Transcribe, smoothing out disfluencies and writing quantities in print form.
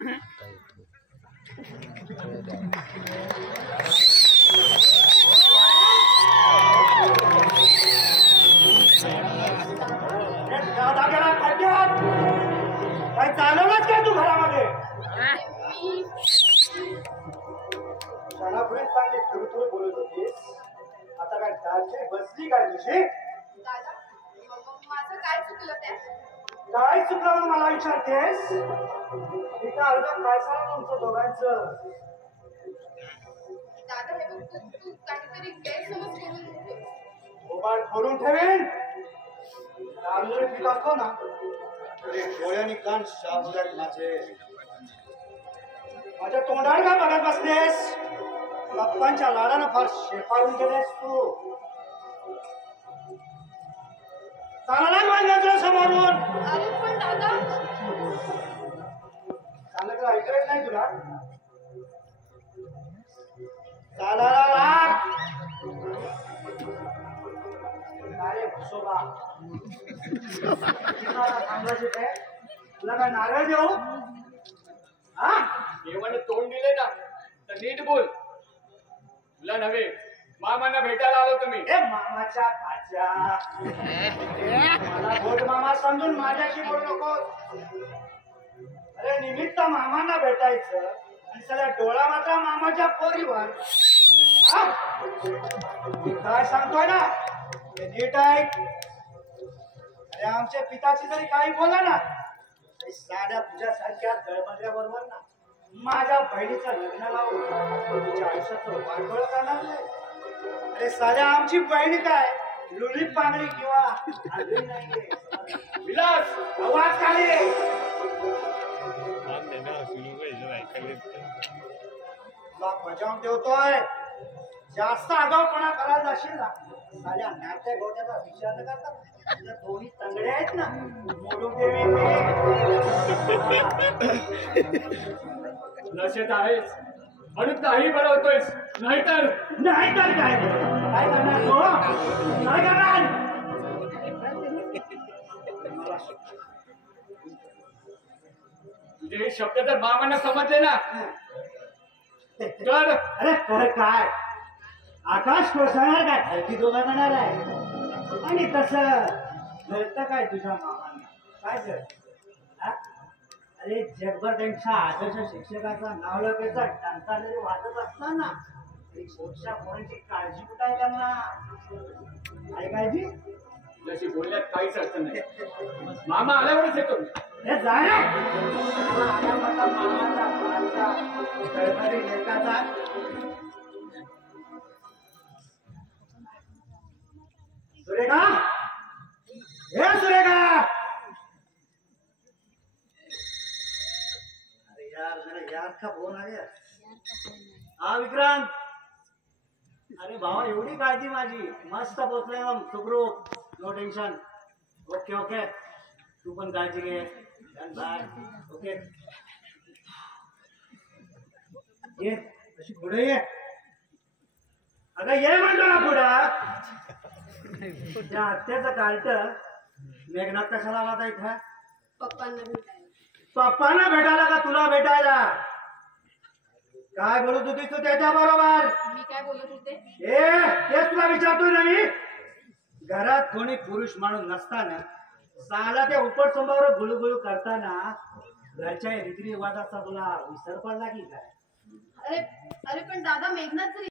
काय चालवलंच काय तू घरामध्ये? शाळापुढे चांगले थोडी बोलत होतीस, आता काय दालची बसली काय तुझी? दादा माझं काय चुकलं त्यात? काय चुकलं म्हणून मला विचारतेस? इथं अर्धा काय सांग तुमचं दोघांचं? दादा हे बघ, तू काहीतरी गैरसमज करून घेतोस. मोबाईल खोलून ठेवेन. दारू पित असतो ना तरी डोळ्यानी कान शाबुल्यात माझे. माझ्या तोंडावर काय बघत बसलेस? बाप्पांच्या लाडानं फार शेपाळून गेलेस तू. चाललाच बांधला तुला समोरून. अरे पण दादा, चाललं ऐकत नाही तुला? चालायला लाग. अरे भसोबा, सांगायचे काय? तुला काय नारळ देऊ? हा, देवाने तोंड दिले ना तर नीट बोल. तुला नव्हे, मामांना भेटायला आलो तुम्ही. ए मामाच्या भाच्या, मला भोट मामा समजून माझ्याशी बोलू नको. अरे निमित्त मामांना भेटायचं आणि सगळ्या डोळा मात्र मामाच्या पोरीवर. हा? मी काय सांगतोय ना ते नीट ऐक. अरे आमच्या पिताची जरी काही बोला ना तरी साध्या तुझ्यासारख्या दळबद्र्या बरोबर ना माझ्या बहिणीचं लग्न लावून तुझ्या आयुष्याचं वाटोळ करणार नाही. अरे साध्या आमची बहीण काय लुली पांगडी किंवा आगळी नाहीये. विलास, आवाज खाली रे. तुला बजावून ठेवतोय. जास्त आगाऊपणा करायला जाशील ना साध्या नाट्य गोट्याचा विचार न करता तुझ्या दोन्ही तंगडे आहेत ना मोडून ठेवीन मी. नशेत आहेस म्हणून काही बनवतोयस, नाहीतर नाहीतर काय काय करणार तू? काय करणार? तुझे हे शब्द जर मामांना समजले ना तर अरे तर काय आकाश कोसळणार काय धरती दोघांणार आहे. आणि तसं घडतं काय तुझ्या मामांना काय कर? अरे जगभर त्यांच्या आदर्श शिक्षकाचा नाव लपेचा टंका जरी वाजत असताना तरी पोटच्या पोरांची काळजी कुठं आहे त्यांना? काय काळजी? जशी बोलण्यात काहीच अर्थ नाही. मामा आल्यावरच येतो मी. हे जा रे. आला मोठा मामाचा भाचा, गडबडी लेकाचा. सुरेखा, हे सुरेखा. अरे यार मेरा यार का फोन आ गया. हा विक्रांत. अरे भावा एवढी काळजी माझी. मस्त पोचलोय मग सुखरूप. No tension. Okay okay. तू पण काळजी घे. बाय. ओके ये अशी पुढे ये. अगं ये म्हणतो ना पुढं. त्या हत्याचं कार्ट मेघनाथ कशाला आला होता इथं? पप्पांना भेटायला. पप्पांना भेटायला का तुला भेटायला? काय बोलत होतीस तू त्याच्या बरोबर? मी काय बोलत होते? तेच तुला विचारतोय ना मी. घरात कोणी पुरुष माणूस नसताना साला त्या उपटसंभावर गुळगुळ करताना घरच्या रीतिरिवाजाचा तुला विसर पडला की काय? अरे अरे पण दादा, मेघनाथ जर